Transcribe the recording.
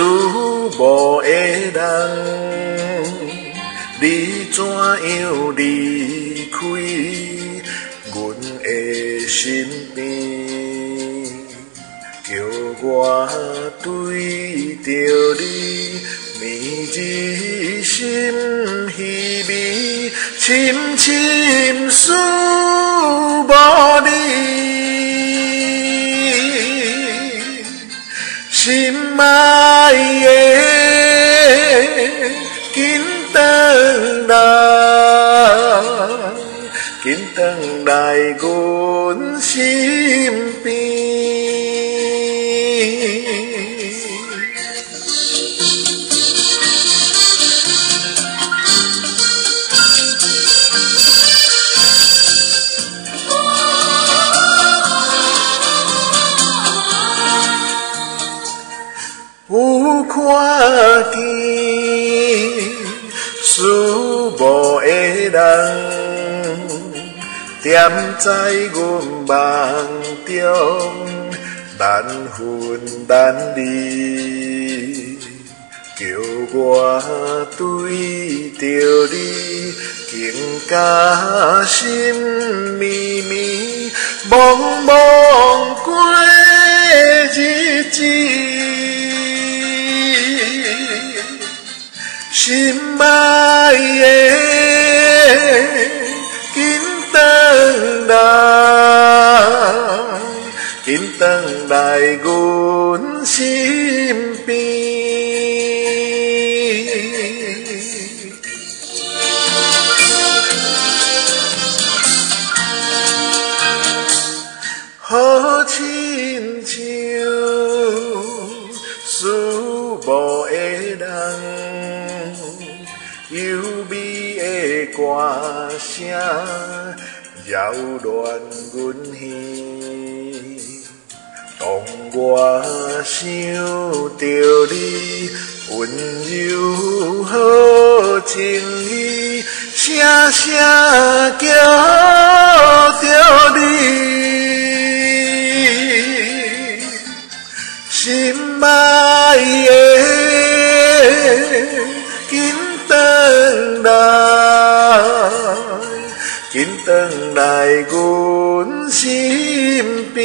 无的人，你怎样离开阮的身边？叫我对着你绵日心稀微，深深思无你。心爱的，紧转来，紧转来阮身边。有看见思无的人，踮在阮梦中难分难离，叫我对着你，更加心绵绵，茫茫过日子。心爱的，紧转来，紧转来阮身边。好亲像思无的人，优美的歌声扰乱阮耳。当我想着你温柔好情意，声声叫着你。心爱的，紧转来，紧转来阮身边。